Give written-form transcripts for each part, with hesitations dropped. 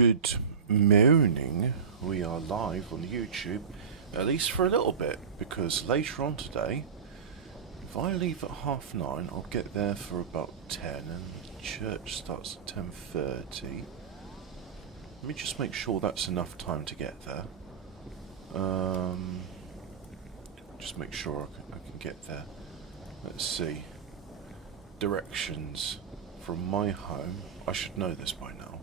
Good morning. We are live on YouTube, at least for a little bit, because later on today, if I leave at 9:30, I'll get there for about 10, and church starts at 10:30. Let me just make sure that's enough time to get there. Just make sure I can get there. Let's see. Directions from my home. I should know this by now.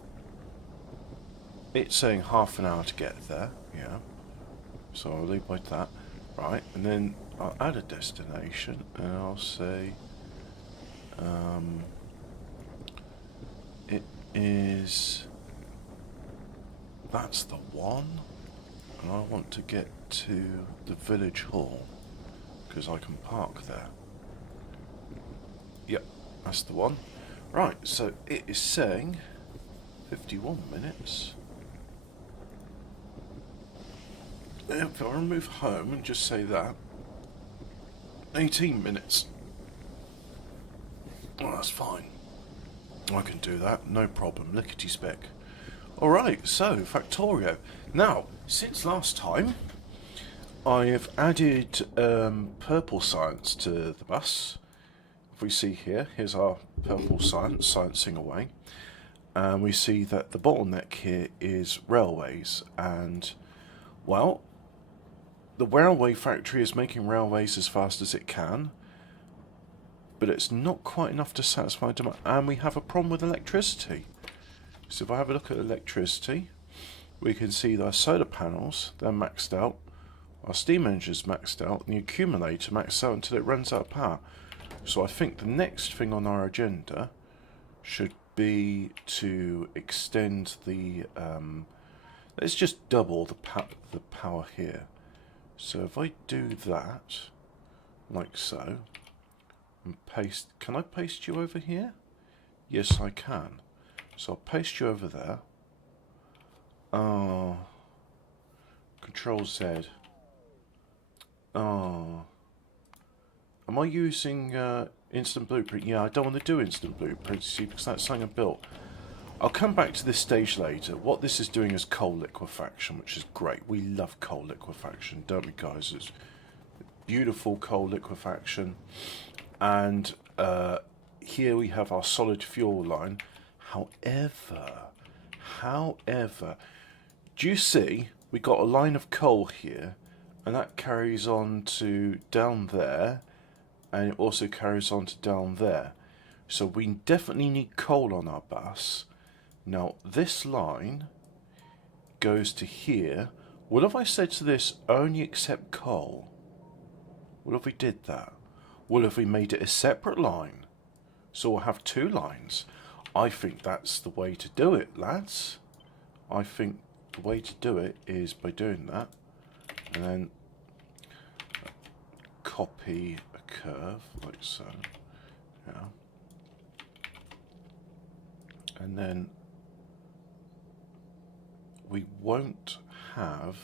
It's saying half an hour to get there, yeah. So I'll leave by that. Right, and then I'll add a destination and I'll say it is, that's the one, and I want to get to the village hall because I can park there. Yep, that's the one. Right, so it is saying 51 minutes. If I remove home and just say that, 18 minutes. Well, that's fine. I can do that, no problem, lickety spec. Alright, so, Factorio. Now, since last time, I have added purple science to the bus. If we see here, here's our purple science, sciencing away. And we see that the bottleneck here is railways, and, well, the railway factory is making railways as fast as it can, but it's not quite enough to satisfy demand, and we have a problem with electricity. So if I have a look at electricity, we can see that our solar panels, they're maxed out, our steam engine's maxed out, and the accumulator maxed out until it runs out of power. So I think the next thing on our agenda should be to extend the, let's just double the power here. So if I do that, like so, and paste, can I paste you over here? Yes, I can. So I'll paste you over there. Control Z. Am I using instant blueprint? Yeah, I don't want to do instant blueprint, see, because that's something I built. I'll come back to this stage later. What this is doing is coal liquefaction, which is great. We love coal liquefaction, don't we, guys? It's beautiful coal liquefaction. And here we have our solid fuel line. However, do you see we got a line of coal here, and that carries on to down there, and it also carries on to down there. So we definitely need coal on our bus. Now, this line goes to here. What if I said to this, only accept coal? What if we did that? What if we made it a separate line? So we'll have two lines. I think that's the way to do it, lads. I think the way to do it is by doing that. And then copy a curve, like so. Yeah. And then we won't have,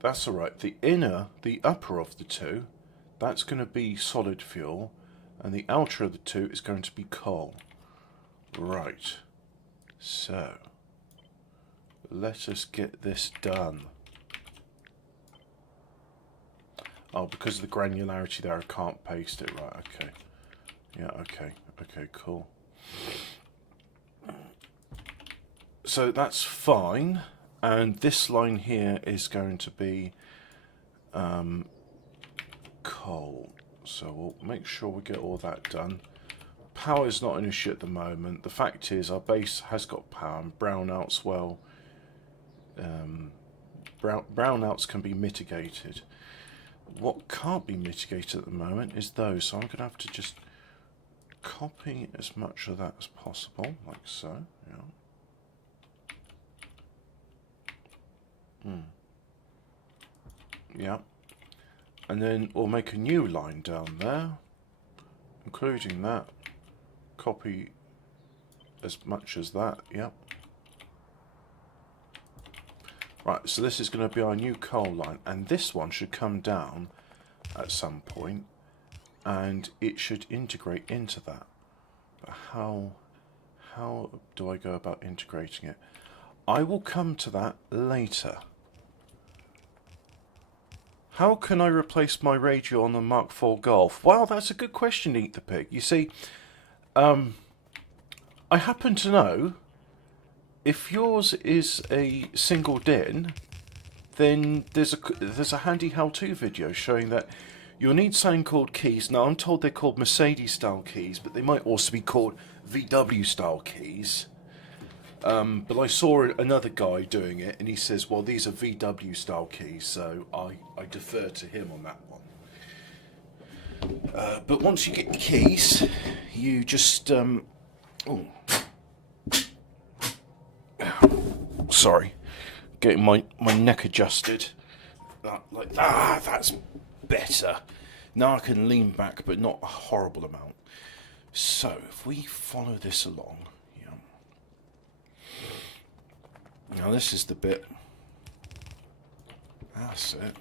that's alright, the upper of the two, that's going to be solid fuel, and the outer of the two is going to be coal. Right, so let us get this done. Oh, because of the granularity there, I can't paste it. Right, okay. Yeah, okay, cool. So that's fine, and this line here is going to be coal. So we'll make sure we get all that done. Power is not an issue at the moment. The fact is our base has got power, and brownouts, well, brownouts can be mitigated. What can't be mitigated at the moment is those, so I'm going to have to just copy as much of that as possible, like so, yeah. Yeah, and then we'll make a new line down there, including that, copy as much as that, yep. Right, so this is going to be our new coal line, and this one should come down at some point, and it should integrate into that. But how how do I go about integrating it? I will come to that later. How can I replace my radio on the Mark IV Golf? Well, that's a good question, Eat the Pig. You see, I happen to know if yours is a single DIN, then there's a handy how-to video showing that you'll need something called keys. Now, I'm told they're called Mercedes-style keys, but they might also be called VW-style keys. But I saw another guy doing it, and he says, well, these are VW-style keys, so I defer to him on that one. But once you get the keys, you just... sorry. Getting my neck adjusted. Like that. That's better. Now I can lean back, but not a horrible amount. So, if we follow this along... Now this is the bit. That's it.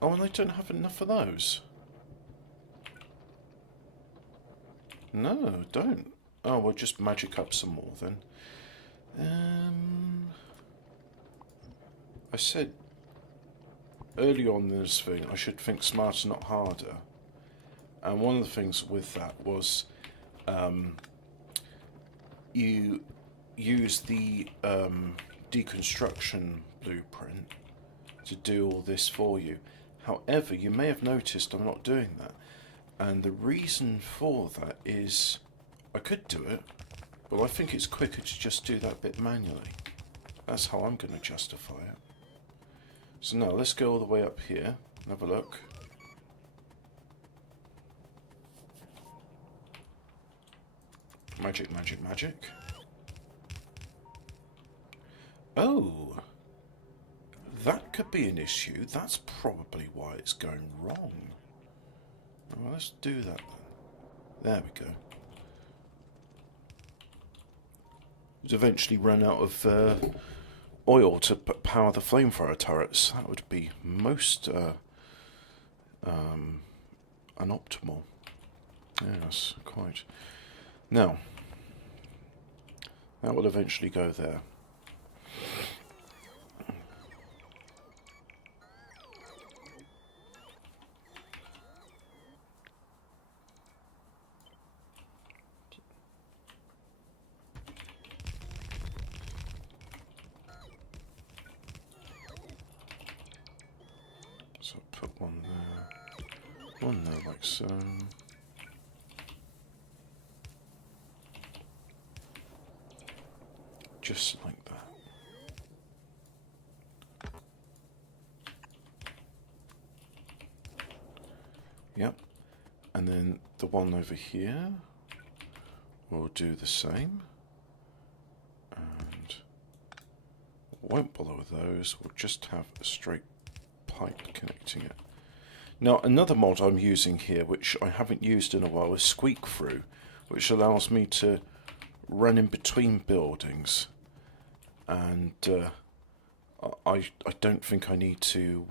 Oh, and I don't have enough of those. No, don't. Oh, we'll just magic up some more then. I said early on in this thing I should think smarter, not harder. And one of the things with that was you use the deconstruction blueprint to do all this for you. However, you may have noticed I'm not doing that. And the reason for that is I could do it, but I think it's quicker to just do that bit manually. That's how I'm going to justify it. So now let's go all the way up here and have a look. Magic, magic, magic. Oh, that could be an issue. That's probably why it's going wrong. Well, let's do that then. There we go. It's eventually run out of oil to power the flamethrower turrets. That would be most unoptimal. Yes, quite. Now, that will eventually go there. So put one there like so. Just like that. Yep. And then the one over here will do the same. And won't bother with those. We'll just have a straight pipe connecting it. Now, another mod I'm using here, which I haven't used in a while, is Squeak Through, which allows me to run in between buildings. And I don't think I need to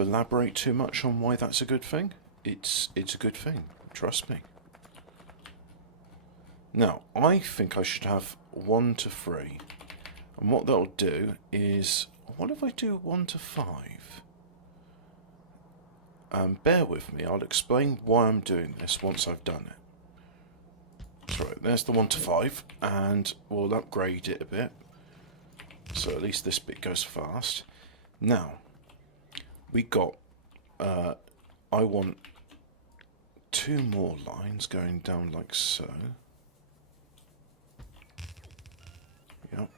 elaborate too much on why that's a good thing. It's a good thing, trust me. Now, I think I should have 1 to 3, and what that'll do is, what if I do 1 to 5? Bear with me, I'll explain why I'm doing this once I've done it. So there's the 1 to 5, and we'll upgrade it a bit, so at least this bit goes fast. Now, we got, I want 2 more lines going down like so. Yep.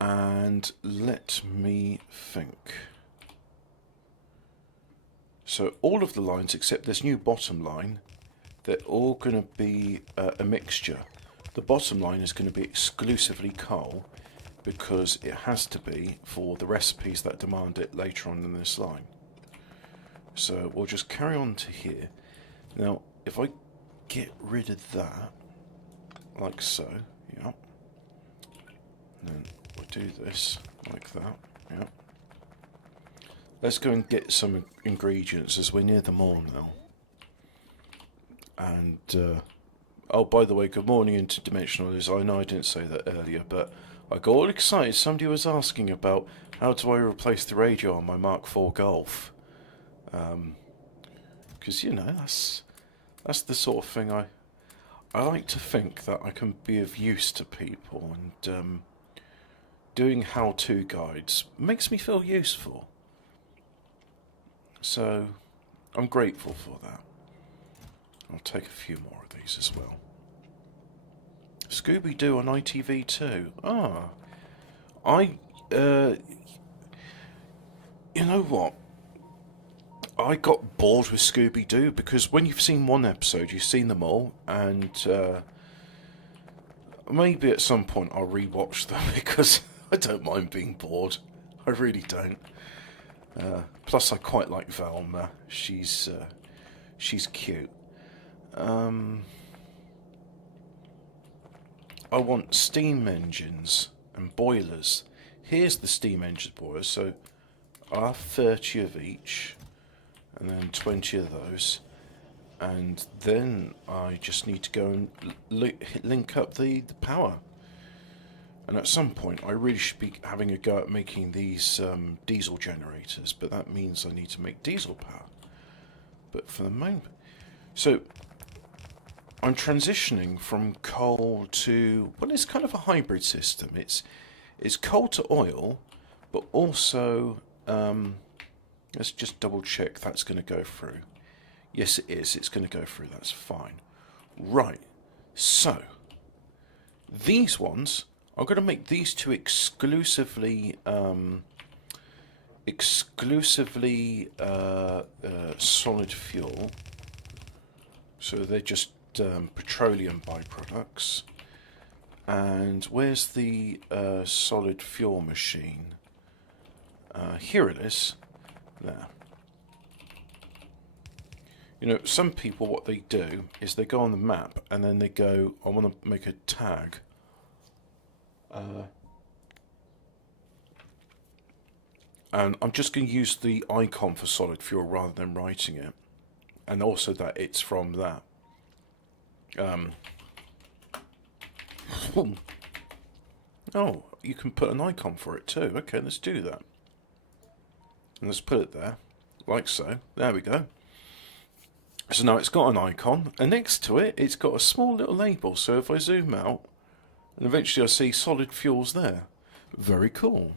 And let me think. So all of the lines except this new bottom line, they're all going to be a mixture. The bottom line is going to be exclusively coal because it has to be for the recipes that demand it later on in this line. So we'll just carry on to here. Now, if I get rid of that, like so, yeah, and then we'll do this like that. Yeah. Let's go and get some ingredients as we're near the mall now. And oh, by the way, good morning, Interdimensional. I know I didn't say that earlier, but I got all excited. Somebody was asking about how do I replace the radio on my Mark IV Golf. Because you know that's the sort of thing I like to think that I can be of use to people, and doing how-to guides makes me feel useful. So I'm grateful for that. I'll take a few more of these as well. Scooby-Doo on ITV2. Ah, you know what? I got bored with Scooby-Doo because when you've seen one episode, you've seen them all, and maybe at some point I'll rewatch them because I don't mind being bored. I really don't. Plus, I quite like Velma. She's cute. I want steam engines and boilers. Here's the steam engine boilers. So I'll have 30 of each, and then 20 of those, and then I just need to go and link up the power. And at some point I really should be having a go at making these diesel generators, but that means I need to make diesel power. But for the moment, so I'm transitioning from coal to, well, it's kind of a hybrid system. It's coal to oil, but also let's just double check that's going to go through. Yes, it is. It's going to go through. That's fine. Right. So these ones, I'm going to make these two exclusively solid fuel. So they're just petroleum byproducts. And where's the solid fuel machine? Here it is. There. You know, some people, what they do is they go on the map and then they go, I want to make a tag. And I'm just going to use the icon for solid fuel rather than writing it. And also that it's from that. Oh, you can put an icon for it too. Okay, let's do that. And let's put it there, like so. There we go. So now it's got an icon, and next to it, it's got a small little label. So if I zoom out, and eventually I see solid fuels there. Very cool.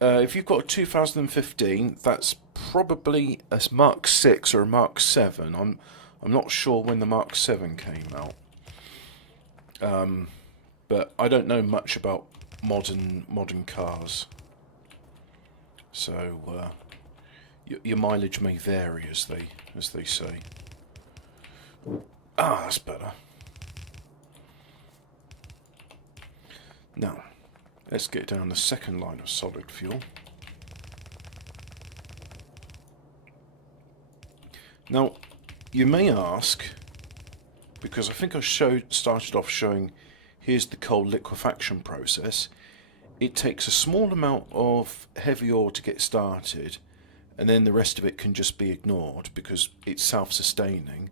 If you've got a 2015, that's probably a Mark 6 or a Mark 7. I'm not sure when the Mark 7 came out. But I don't know much about modern cars. So your mileage may vary, as they say. Ah, that's better. Now, let's get down the second line of solid fuel. Now, you may ask, because I think I started off showing, here's the coal liquefaction process. It takes a small amount of heavy ore to get started, and then the rest of it can just be ignored because it's self-sustaining.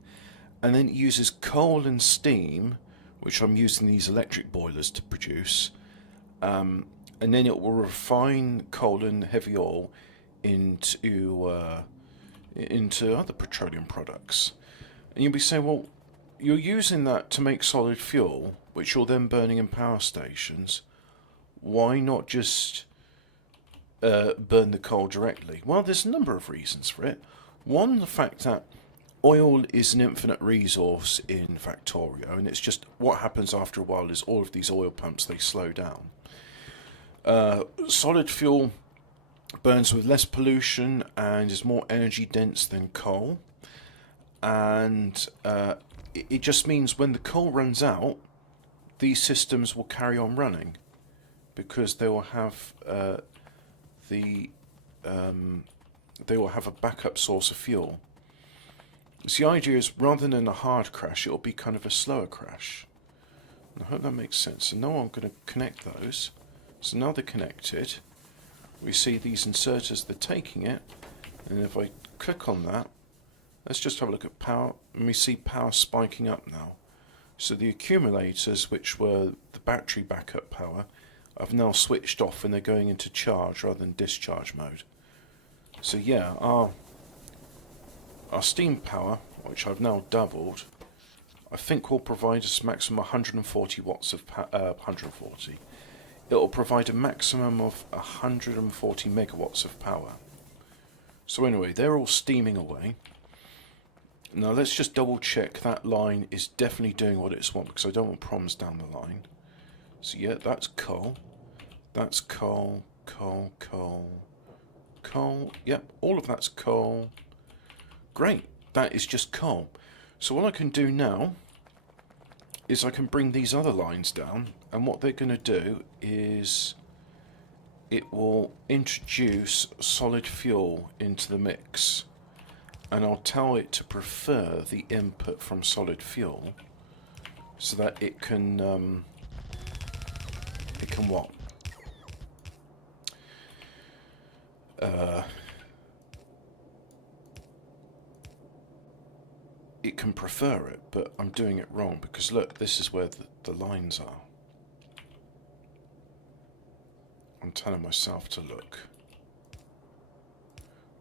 And then it uses coal and steam, which I'm using these electric boilers to produce, and then it will refine coal and heavy oil into other petroleum products. And you'll be saying, well, you're using that to make solid fuel, which you're then burning in power stations. Why not just burn the coal directly? Well, there's a number of reasons for it. One, the fact that oil is an infinite resource in Factorio, and it's just what happens after a while is all of these oil pumps, they slow down. Solid fuel burns with less pollution and is more energy dense than coal, and it just means when the coal runs out, these systems will carry on running because they will have they will have a backup source of fuel. So the idea is, rather than a hard crash, it will be kind of a slower crash. I hope that makes sense. So now I'm going to connect those. So now they're connected. We see these inserters, they're taking it. And if I click on that, let's just have a look at power. And we see power spiking up now. So the accumulators, which were the battery backup power, have now switched off and they're going into charge rather than discharge mode. So yeah, our steam power, which I've now doubled, I think will provide us maximum 140 watts of 140. It will provide a maximum of 140 megawatts of power. So anyway, they're all steaming away. Now let's just double check that line is definitely doing what it's want, because I don't want problems down the line. So yeah, that's coal. That's coal, coal, coal, coal. Yep, all of that's coal. Great, that is just coal. So what I can do now is I can bring these other lines down, and what they're going to do is it will introduce solid fuel into the mix, and I'll tell it to prefer the input from solid fuel so that it can what? It can prefer it, but I'm doing it wrong, because look, this is where the lines are. I'm telling myself to look.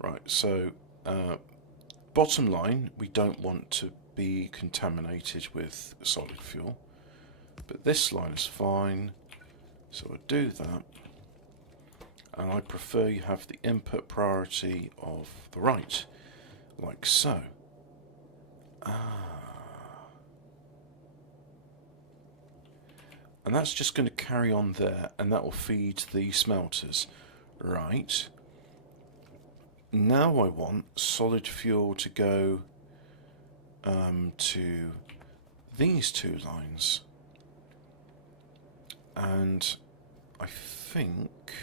Right, so bottom line, we don't want to be contaminated with solid fuel, but this line is fine, so I do that, and I prefer you have the input priority of the right, like so. And that's just going to carry on there, and that will feed the smelters. Right. Now I want solid fuel to go to these two lines. And I think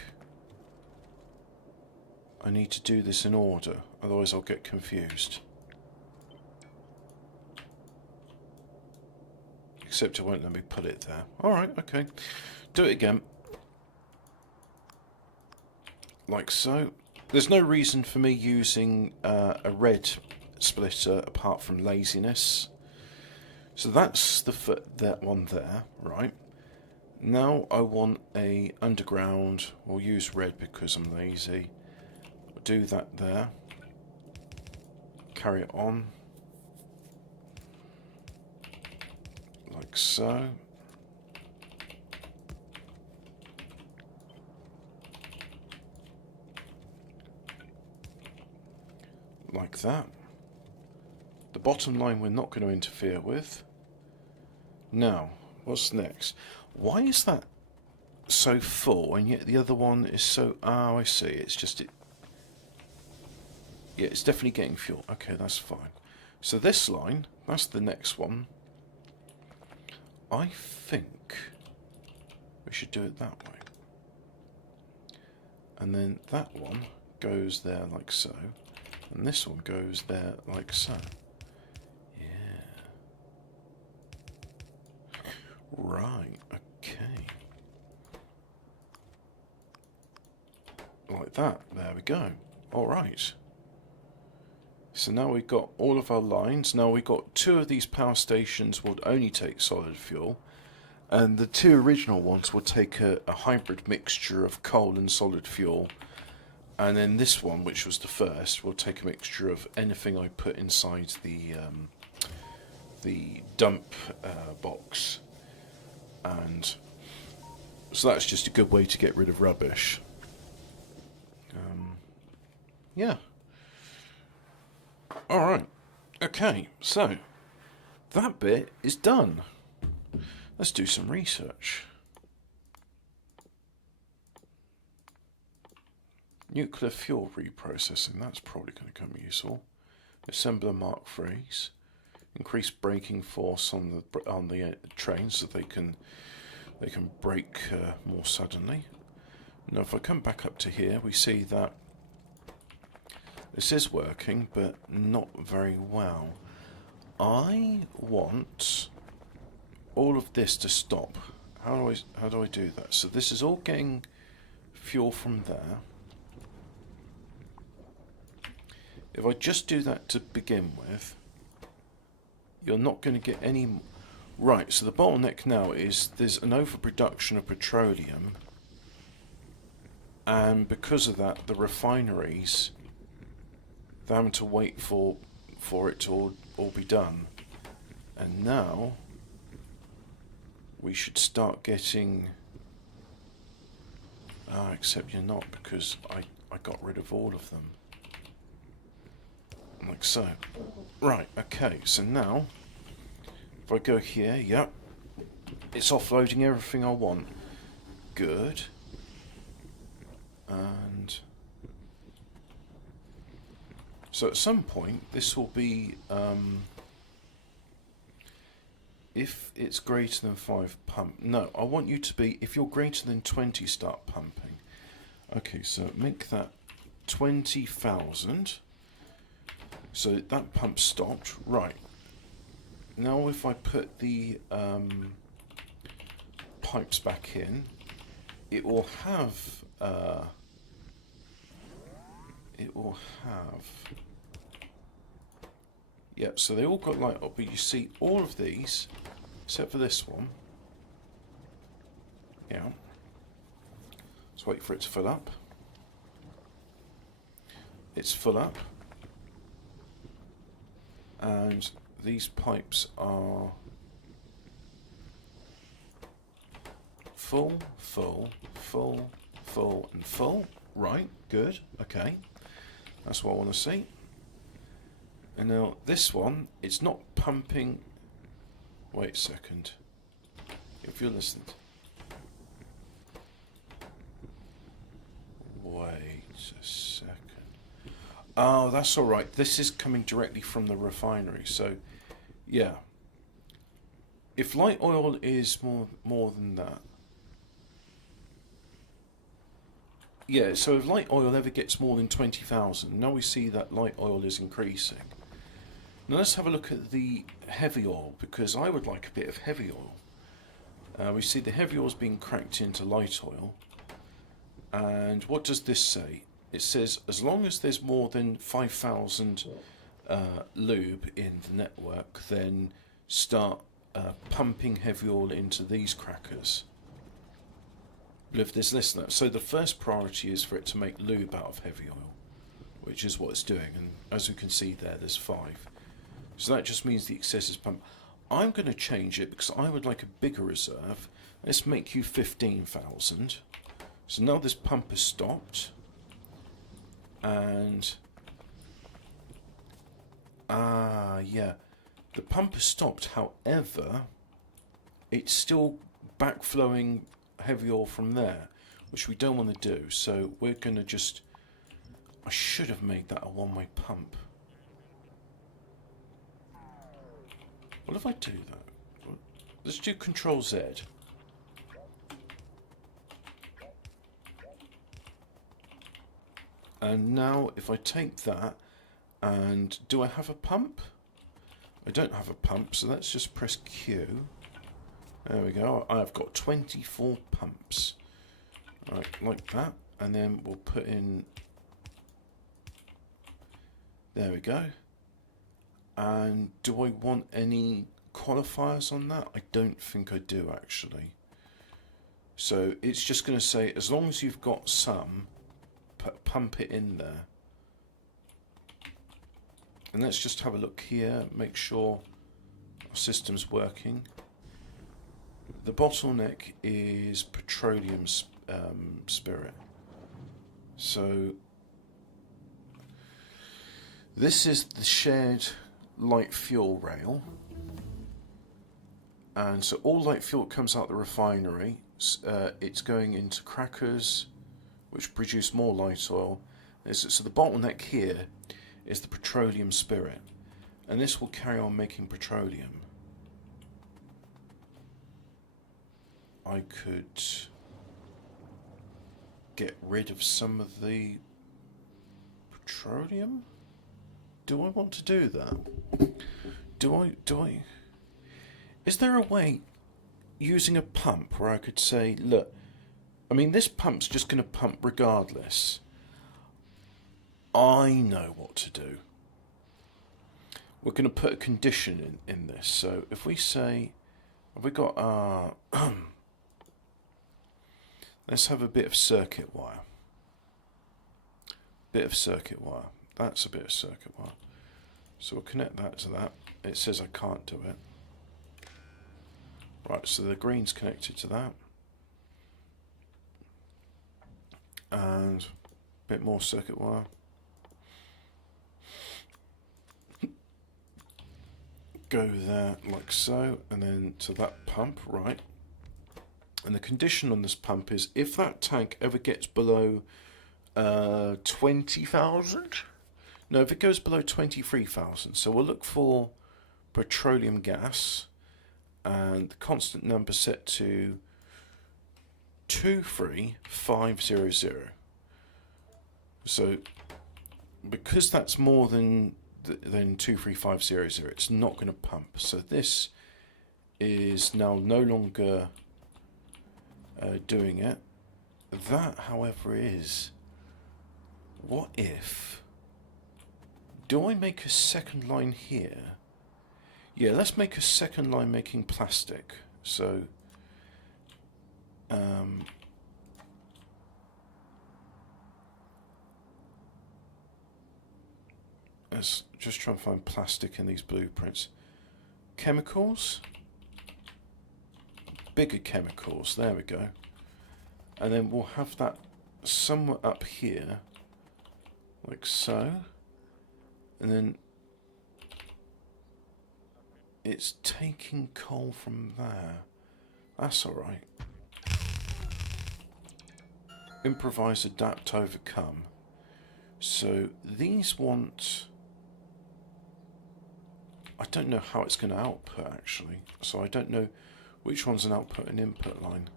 I need to do this in order, otherwise I'll get confused. Except it won't let me put it there. Alright, okay. Do it again. Like so. There's no reason for me using a red splitter apart from laziness. So that's that one there, right? Now I want a underground. We'll use red because I'm lazy. I'll do that there. Carry it on. Like so. Like that. The bottom line we're not going to interfere with. Now, what's next? Why is that so full and yet the other one is so... Oh, I see. It's just... Yeah, it's definitely getting fuel. Okay, that's fine. So this line, that's the next one. I think we should do it that way. And then that one goes there like so. And this one goes there like so. Yeah. Right, okay. Like that. There we go. Alright. So now we've got all of our lines. Now we've got two of these power stations would only take solid fuel, and the two original ones will take a hybrid mixture of coal and solid fuel, and then this one, which was the first, will take a mixture of anything I put inside the dump box, and so that's just a good way to get rid of rubbish. Yeah. Alright, okay, so that bit is done. Let's do some research. Nuclear fuel reprocessing, that's probably going to come useful. Assembler Mark IIIs. Increase braking force on the trains so they can brake more suddenly. Now if I come back up to here, we see that this is working, but not very well. I want all of this to stop. How do I do that? So this is all getting fuel from there. If I just do that to begin with, you're not going to get any... Right, so the bottleneck now is there's an overproduction of petroleum, and because of that, the refineries, they're having to wait for it to all be done. And now we should start getting... except you're not, because I got rid of all of them. Like so. Right, okay, so now, if I go here, yep, it's offloading everything I want. Good. And so at some point, this will be, if it's greater than 5 pump. No, I want you to be, if you're greater than 20, start pumping. Okay, so make that 20,000. So that pump stopped. Right. Now if I put the pipes back in, it will have... Yep, so they all got light up, but you see all of these, except for this one. Yeah. Let's wait for it to fill up. It's full up. And these pipes are full, full, full, full, and full. Right, good, okay. That's what I want to see. And now this one, it's not pumping... Wait a second. If you're listening... Wait a second. Oh, that's alright. This is coming directly from the refinery. So, yeah. If light oil is more than that... Yeah, so if light oil ever gets more than 20,000, now we see that light oil is increasing. Now let's have a look at the heavy oil, because I would like a bit of heavy oil. We see the heavy oil is being cracked into light oil. And what does this say? It says as long as there's more than 5,000 lube in the network, then start pumping heavy oil into these crackers. But if there's less than that, so the first priority is for it to make lube out of heavy oil, which is what it's doing. And as we can see there, there's 5. So that just means the excess is pumped. I'm going to change it because I would like a bigger reserve. Let's make you 15,000. So now this pump has stopped. And... yeah. The pump has stopped, however, it's still backflowing heavy oil from there, which we don't want to do. So we're going to just... I should have made that a one-way pump. What if I do that? Let's do Control Z. And now if I take that, and do I have a pump? I don't have a pump, so let's just press Q. There we go. I've got 24 pumps. Right, like that. And then we'll put in... There we go. And do I want any qualifiers on that? I don't think I do, actually. So it's just going to say, as long as you've got some, pump it in there. And let's just have a look here, make sure our system's working. The bottleneck is petroleum spirit. So this is the shared light fuel rail, and so all light fuel comes out the refinery. It's going into crackers, which produce more light oil. So the bottleneck here is the petroleum spirit, and this will carry on making petroleum. I could get rid of some of the petroleum. Do I want to do that? Do I? Is there a way? using a pump where I could say, look, I mean, this pump's just going to pump regardless. I know what to do. We're going to put a condition in this. So if we say, have we got our... let's have a bit of circuit wire. Bit of circuit wire. That's a bit of circuit wire. So we'll connect that to that. It says I can't do it. Right, so the green's connected to that. And a bit more circuit wire. Go there like so, and then to that pump, right? And the condition on this pump is if that tank ever gets below 20,000. No, if it goes below 23,000. So we'll look for petroleum gas, and the constant number set to 23500. So because that's more than 23500, it's not going to pump. So this is now no longer doing it. That, however, is, what if, do I make a second line here? Yeah, let's make a second line making plastic. So let's just try and find plastic in these blueprints. Chemicals, bigger chemicals, there we go. And then we'll have that somewhere up here, like so. And then it's taking coal from there. That's alright. Improvise, adapt, overcome. So these want... I don't know how it's going to output actually. So I don't know which one's an output and input line.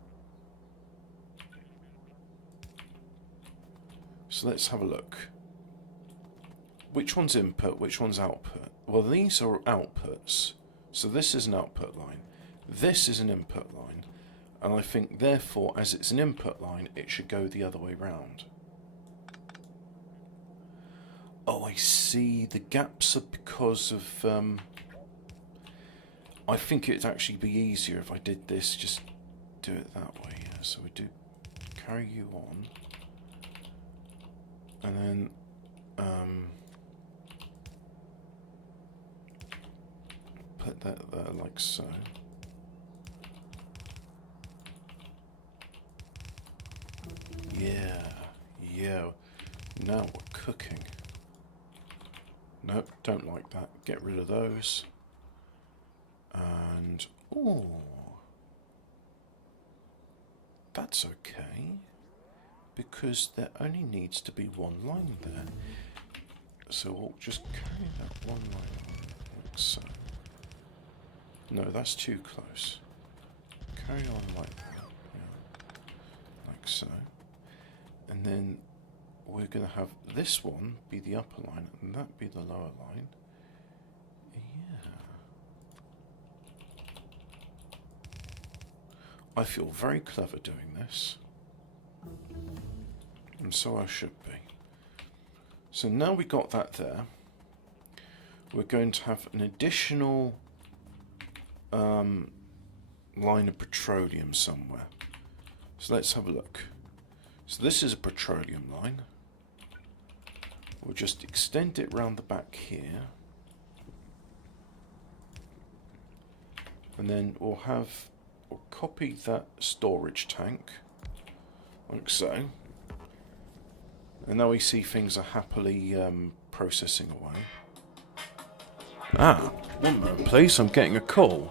So let's have a look. Which one's input, which one's output? Well, these are outputs. So this is an output line. This is an input line. And I think, therefore, as it's an input line, it should go the other way round. Oh, I see. The gaps are because of... I think it'd actually be easier if I did this, just do it that way. Yeah. So we do carry you on. And then... put that there like so. Yeah, yeah. Now we're cooking. Nope, don't like that. Get rid of those. And ooh, that's okay, because there only needs to be one line there. So we'll just carry that one line on like so. No, that's too close. Carry on like that, yeah. Like so. And then we're going to have this one be the upper line and that be the lower line. Yeah. I feel very clever doing this. And so I should be. So now we got that there. We're going to have an additional line of petroleum somewhere. So let's have a look. So this is a petroleum line. We'll just extend it round the back here. And then we'll copy that storage tank, like so. And now we see things are happily processing away. Ah, one moment please, I'm getting a call.